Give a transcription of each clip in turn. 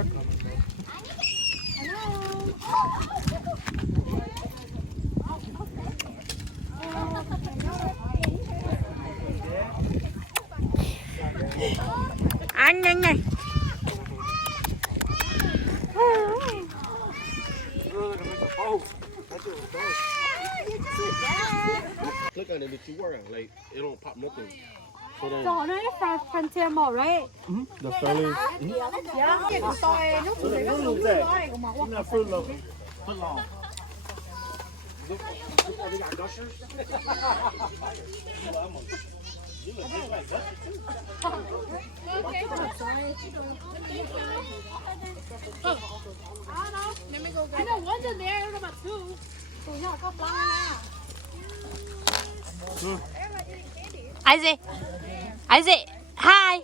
Anh nhanh này. Click on it, but you were like it don't pop nothing. So then, Rồi nó phần xem màu đấy. the Starling. Dạ. Tôi nó cũng sẽ có cái này của màu. Not fruit low. Put long. They got gushers. You look just like gushers. Okay. Let me go get it. I know one's in there, I don't know about two. Tụi nhỏ có fly nha. Isaac. Isaac. Hi.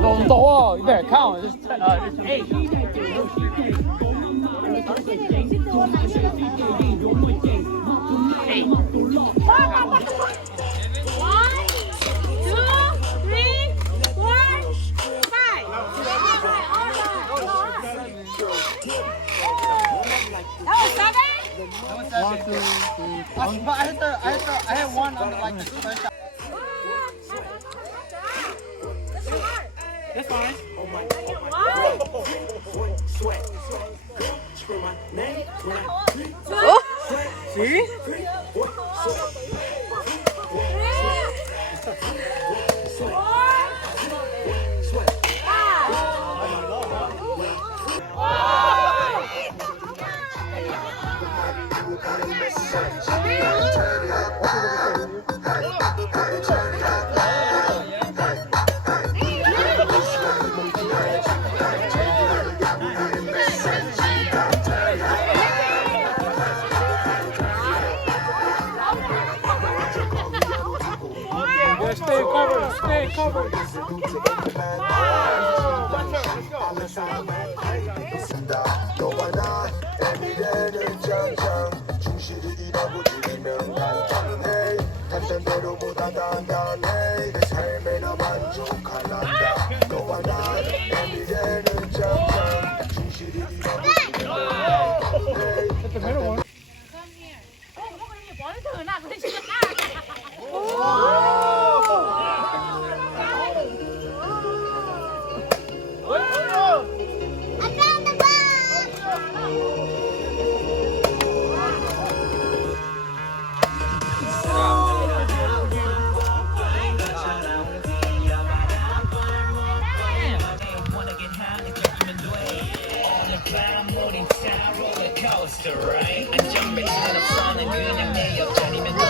너무 더워. 이제 count. Hey. I had one on like the first shot. That's fine. Oh my Oh, see? Stay covered. Stay covered. Hit the middle one. Right? I jump into the fun and 그냥 내 옆자리면 돼.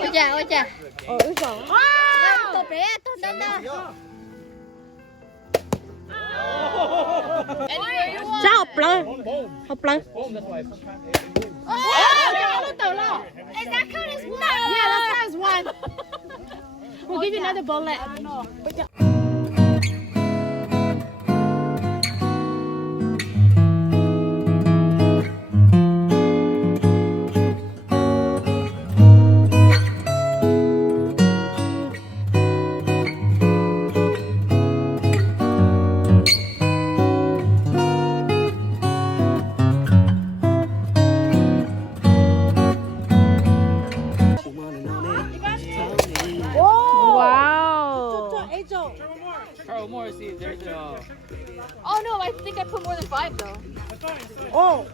Ôi chà, ôi chà. Tốt đấy, tốt đấy đó. Sao học lên? Học lên. Is that count as one? Yeah, that counts as one. We'll give you another bullet. Wow. Try one more. See if there's a. Oh no, I think I put more than 5 though. Oh.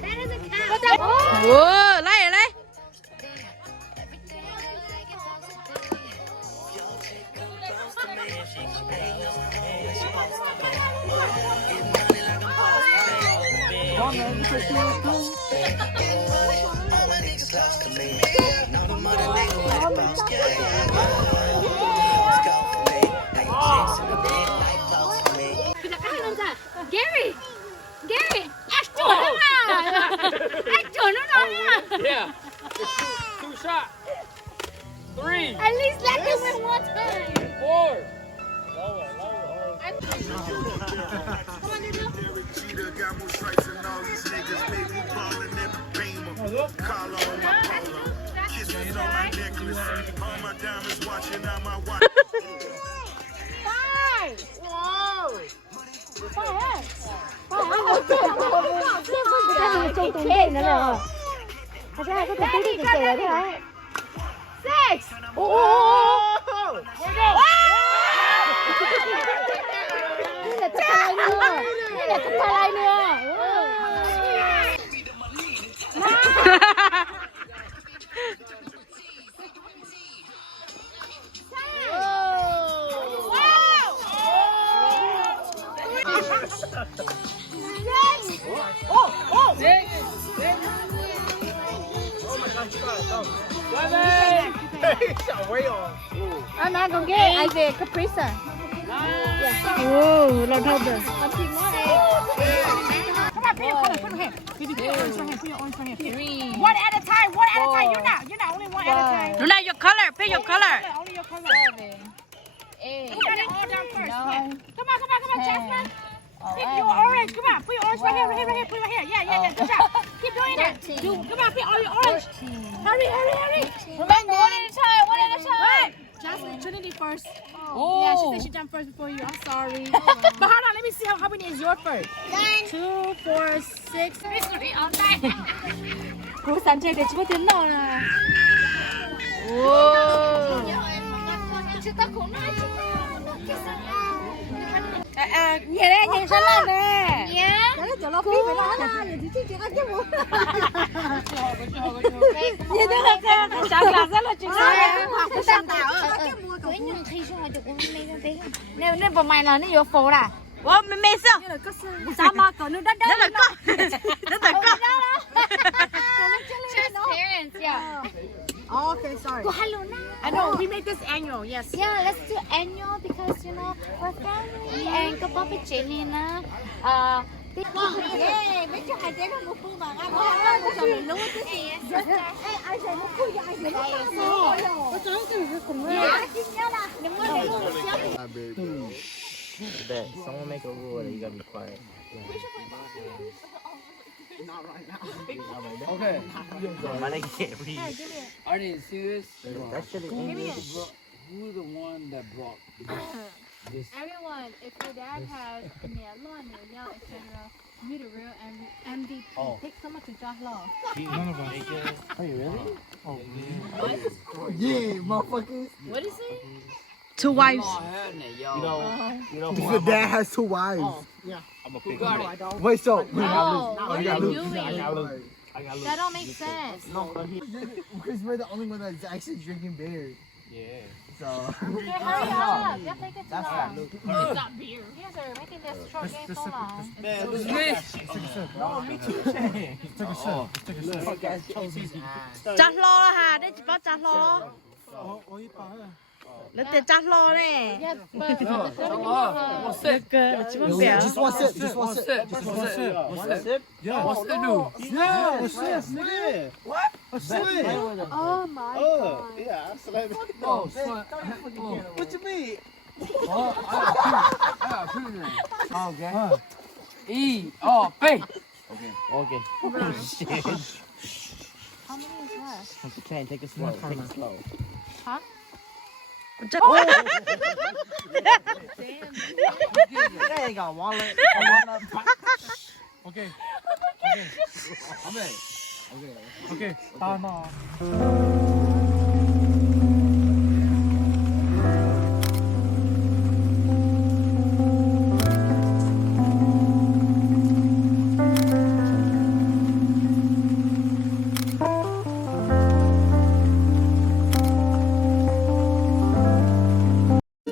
That doesn't count. Wow, lấy lấy. Gary! Gary! Ashton! Ashton, Yeah. Two shots. 3, at least let me win one time. 4. Got more stripes than all these niggas, baby, ballin' every beamer. Collar on my polo, kisses on my necklace, all my diamonds watching out my watch. Trong túi này nó rồi. Thật ra có túi đi kể đấy hả? 6! Đây là thật thà nữa. Đây là thật thà nữa. I'm not gonna get it. I did Caprisa. Ồ, lần đầu rồi. Come on, put your color. Put your hand. Put your orange right here. Put your orange right here. 3. One at a time. One at a time. You're not only one at a time. Luna, your color. Pick your color. Only your color. 7. 8. Put it all down first. 9. Come on, Jasmine. Pick your orange. Come on, put your orange right here. Put it right here. Yeah. Good job. Keep doing that. Come on, put all your orange. Hurry. Remember, one at a time. Right. Jasmine, Trinity first. Yeah, she said she jumped first before you. I'm sorry. But hold on, let me see how many is yours first. 2, 4, 6. Mystery all night. Cô sẵn chơi để chú tiếng nào nè. Nhìn đây, nhìn sẵn lên nè. Đó là chỗ lo phí phải lo nè. Nhìn thì chị ăn chứ bố. Nhìn đây là cái sáng là rất là chính xác. Cái sáng tạo. Nên vào mày là nó vô phố là. Ủa, mẹ sao? Sao mà cậu nó đất đất. Rất là con. Rất là con. Transparent, yeah. Oh, okay, sorry. I know, we make this annual, yes. Yeah, let's do annual because we're family and có bắp chị nên là Mấy chú hai trẻ nó một phương mà ăn nó cho mình nấu cái gì. Ai sẽ nó khui ai sẽ nó ăn rồi. Có cháu cái gì cùng với. Chính nhau là đừng có để luôn chứ. Bet someone make a rule that you gotta be quiet. Okay. My nigga can't read. Are they serious? That shit is English. Who's the one that brought? Everyone, if your dad has melon, etc., be the real MVP. Oh. Take someone to Josh Law. None of us. Are you really? Oh, Yeah, motherfuckers. What is it? 2 wives. you know The dad has 2 wives. I'm a pick. Who Wait, so Oh, what are you lose. doing? I got Luke. That don't make sense. No, but he. Because we're the only one that's actually drinking beer. Yeah. So. Okay, hurry up. You're taking too That's long. not Luke. It's not beer. You guys are making this short game so long. Man, It's me. no, me too. Take a sip. Fuck ass Chelsea's ass. จัดรอละค่ะได้จิบจัดรอแล้วแต่จัดรอแน่ Yes, but One sip. เกินจิบเปีย Just one sip. Just one sip. One sip. One sip. Yeah. What's the new? Yeah. A sip, nigga. What? A sip. oh my god. Yeah, I slammed it. Oh, son. What you mean? I got put it in. Okay. E. Oh, faith. Okay. Oh, shit. How many is left? You can't take it slow. Take it slow. จะ That ain't got wallet. Okay. I'm in. Okay. Time off.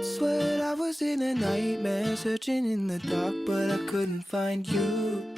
Swear I was in a nightmare, searching in the dark, but I couldn't find you.